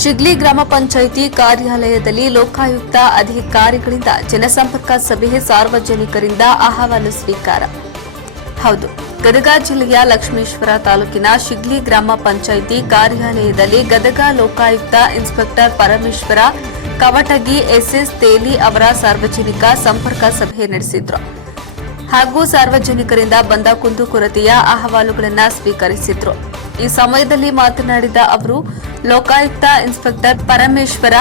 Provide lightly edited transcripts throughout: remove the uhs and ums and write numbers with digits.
ಶಿಗ್ಲಿ ಗ್ರಾಮ ಪಂಚಾಯಿತಿ ಕಾರ್ಯಾಲಯದಲ್ಲಿ ಲೋಕಾಯುಕ್ತ ಅಧಿಕಾರಿಗಳಿಂದ ಜನಸಂಪರ್ಕ ಸಭೆ, ಸಾರ್ವಜನಿಕರಿಂದ ಅಹವಾಲು ಸ್ವೀಕಾರ. ಹೌದು, ಗದಗ ಜಿಲ್ಲೆಯ ಲಕ್ಷ್ಮೇಶ್ವರ ತಾಲೂಕಿನ ಶಿಗ್ಲಿ ಗ್ರಾಮ ಪಂಚಾಯಿತಿ ಕಾರ್ಯಾಲಯದಲ್ಲಿ ಗದಗ ಲೋಕಾಯುಕ್ತ ಇನ್ಸ್ಪೆಕ್ಟರ್ ಪರಮೇಶ್ವರ ಕವಟಗಿ ಎಸ್ಎಸ್ ತೇಲಿ ಅವರ ಸಾರ್ವಜನಿಕ ಸಂಪರ್ಕ ಸಭೆ ನಡೆಸಿದ್ರು ಹಾಗೂ ಸಾರ್ವಜನಿಕರಿಂದ ಬಂದ ಕುಂದುಕೊರತೆಯ ಅಹವಾಲುಗಳನ್ನು ಸ್ವೀಕರಿಸಿದ್ರು. ಈ ಸಮಯದಲ್ಲಿ ಮಾತನಾಡಿದ ಅವರು, ಲೋಕಾಯುಕ್ತ ಇನ್ಸ್ಪೆಕ್ಟರ್ ಪರಮೇಶ್ವರ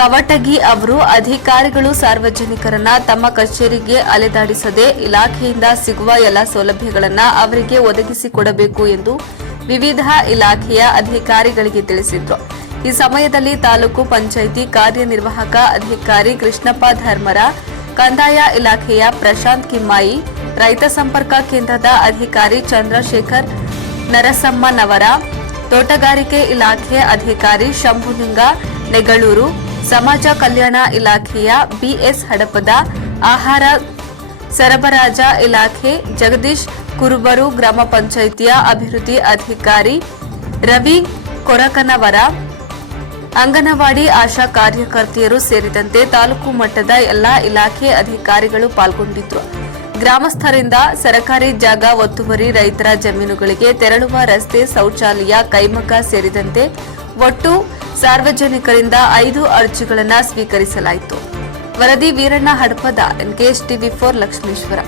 ಕವಟಗಿ ಅವರು ಅಧಿಕಾರಿಗಳು ಸಾರ್ವಜನಿಕರನ್ನ ತಮ್ಮ ಕಚೇರಿಗೆ ಅಲೆದಾಡಿಸದೆ ಇಲಾಖೆಯಿಂದ ಸಿಗುವ ಎಲ್ಲ ಸೌಲಭ್ಯಗಳನ್ನು ಅವರಿಗೆ ಒದಗಿಸಿಕೊಡಬೇಕು ಎಂದು ವಿವಿಧ ಇಲಾಖೆಯ ಅಧಿಕಾರಿಗಳಿಗೆ ತಿಳಿಸಿದ್ರು. ಈ ಸಮಯದಲ್ಲಿ ತಾಲೂಕು ಪಂಚಾಯಿತಿ ಕಾರ್ಯನಿರ್ವಾಹಕ ಅಧಿಕಾರಿ ಕೃಷ್ಣಪ್ಪ ಧರ್ಮರ, ಕಂದಾಯ ಇಲಾಖೆಯ ಪ್ರಶಾಂತ್ ಕಿಮ್ಮಾಯಿ, ರೈತ ಸಂಪರ್ಕ ಕೇಂದ್ರದ ಅಧಿಕಾರಿ ಚಂದ್ರಶೇಖರ್ ನರಸಮ್ಮನವರ, ತೋಟಗಾರಿಕೆ ಇಲಾಖೆ ಅಧಿಕಾರಿ ಶಂಭುಲಿಂಗ ನೆಗಳೂರು, ಸಮಾಜ ಕಲ್ಯಾಣ ಇಲಾಖೆಯ ಬಿಎಸ್ ಹಡಪದ, ಆಹಾರ ಸರಬರಾಜು ಇಲಾಖೆ ಜಗದೀಶ್ ಕುರುಬರು, ಗ್ರಾಮ ಪಂಚಾಯಿತಿಯ ಅಭಿವೃದ್ಧಿ ಅಧಿಕಾರಿ ರವಿ ಕೊರಕನವರ, ಅಂಗನವಾಡಿ ಆಶಾ ಕಾರ್ಯಕರ್ತೆಯರು ಸೇರಿದಂತೆ ತಾಲೂಕು ಮಟ್ಟದ ಎಲ್ಲಾ ಇಲಾಖೆ ಅಧಿಕಾರಿಗಳು ಪಾಲ್ಗೊಂಡಿದ್ದರು. ಗ್ರಾಮಸ್ಥರಿಂದ ಸರಕಾರಿ ಜಾಗ ಒತ್ತುವರಿ, ರೈತರ ಜಮೀನುಗಳಿಗೆ ತೆರಳುವ ರಸ್ತೆ, ಶೌಚಾಲಯ, ಕೈಮಗ್ಗ ಸೇರಿದಂತೆ ಒಟ್ಟು ಸಾರ್ವಜನಿಕರಿಂದ 5 ಅರ್ಜಿಗಳನ್ನು ಸ್ವೀಕರಿಸಲಾಯಿತು. ವರದಿ ವೀರಣ್ಣ ಹಡಪದ, ಎನ್ಕೆಎಸ್ ಟಿವಿ4 ಲಕ್ಷ್ಮೇಶ್ವರ.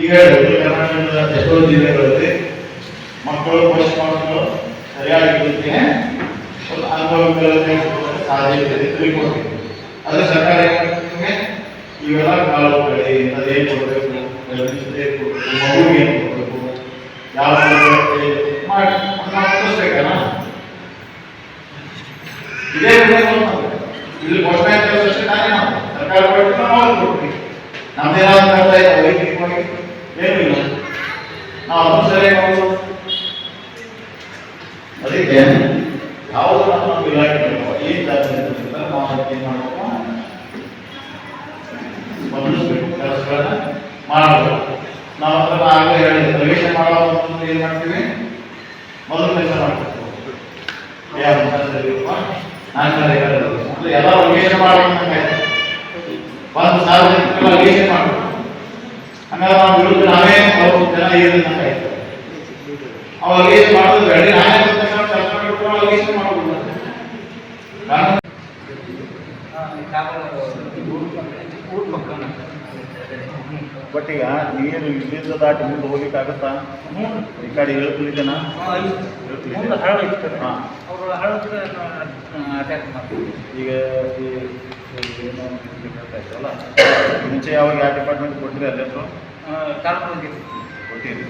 ಈಗ ಕರ್ನಾಟಕದ ಎಷ್ಟೋ ಜಿಲ್ಲೆಗಳಲ್ಲಿ ಮಕ್ಕಳು ಪೋಷಕರು ಸರಿಯಾಗಿ ಇರುತ್ತೇನೆ ಒಂದು ಅನುಭವಗಳಲ್ಲಿ ಸಾಧ್ಯತೆ ತಿಳ್ಕೊಳ್ತೀವಿ. ಅದು ಸರ್ಕಾರ ಇವೆಲ್ಲ ಕಾಲು ಕಡೆ ಅದೇನು ಕೊಡಬೇಕು, ಮಗುವಿಗೆ ಏನು ಕೊಡಬೇಕು, ಯಾವ ಮಾಡಿಸ್ಬೇಕಲ್ಲ. ಇದೇ ಇಲ್ಲಿ ಕೊಡ್ತಾ ನಾನೇ ಸರ್ಕಾರ ಕೊಟ್ಟು ನಾವು ಕೊಡ್ತೀವಿ. ನಮ್ದೇನಾದ್ರು ಮಾಡ್ತಾ ಇದ್ದಾವೆ ಏನೂ ಇಲ್ಲ, ನಾವು ಅದನ್ನು ಸರಿಯಾಗಿ ಮಾಡೋದು. ಅದಕ್ಕೆ ಯಾವುದು ನಮ್ಮ ಇಲಾಖೆ ಈ ಜಾತಿಯಿಂದ ನಾವು ಅದಕ್ಕೆ ಏನು ಮಾಡಬೇಕು, ಸ್ಪಂದಿಸಬೇಕು, ಕೆಲಸಗಳನ್ನ ಮಾಡಬೇಕು. ನಾವು ಅದನ್ನು ಆಗಲೇ ಹೇಳಿ ಪ್ರವೇಶ ಮಾಡೋ ಏನು ಮಾಡ್ತೀವಿ, ಮೊದಲು ಕೆಲಸ ಮಾಡ್ಬೇಕು. ಎಲ್ಲ ಪ್ರವೇಶ ಮಾಡಬೇಕಾಯ್ತು, ಒಂದು ಸಾರ್ವಜನಿಕರೆಲ್ಲ ಅಲಿಗೇಷನ್ ಮಾಡಬೇಕು. ಹಂಗಾದ್ರೆ ನಾವು ವಿರುದ್ಧ ನಾವೇ ಜನ ಇರೋದಂತಾಯ್ತು. ಅವು ಅಲಿಗೇಷನ್ ಮಾಡೋದು ಬೇಡ, ನಾನೇ ಅಲಿಗೇಷನ್ ಮಾಡಬಹುದು. ಬಟ್ ಈಗ ನೀರು ಇಲ್ಲಿಂದ ದಾಟಿ ಮುಂದೆ ಹೋಗ್ಲಿಕ್ಕಾಗತ್ತಾ? ಈ ಕಡೆ ಹೇಳ್ತಿದ್ದೇನಾ? ಈಗ ಏನೋ ಹೇಳ್ತಾ ಮುಂಚೆ ಯಾವಾಗ ಯಾವ ಡಿಪಾರ್ಟ್ಮೆಂಟ್ ಕೊಟ್ಟಿರಿ? ಅಲ್ಲೆಲ್ಲರೂ ಕೊಟ್ಟಿರಿ.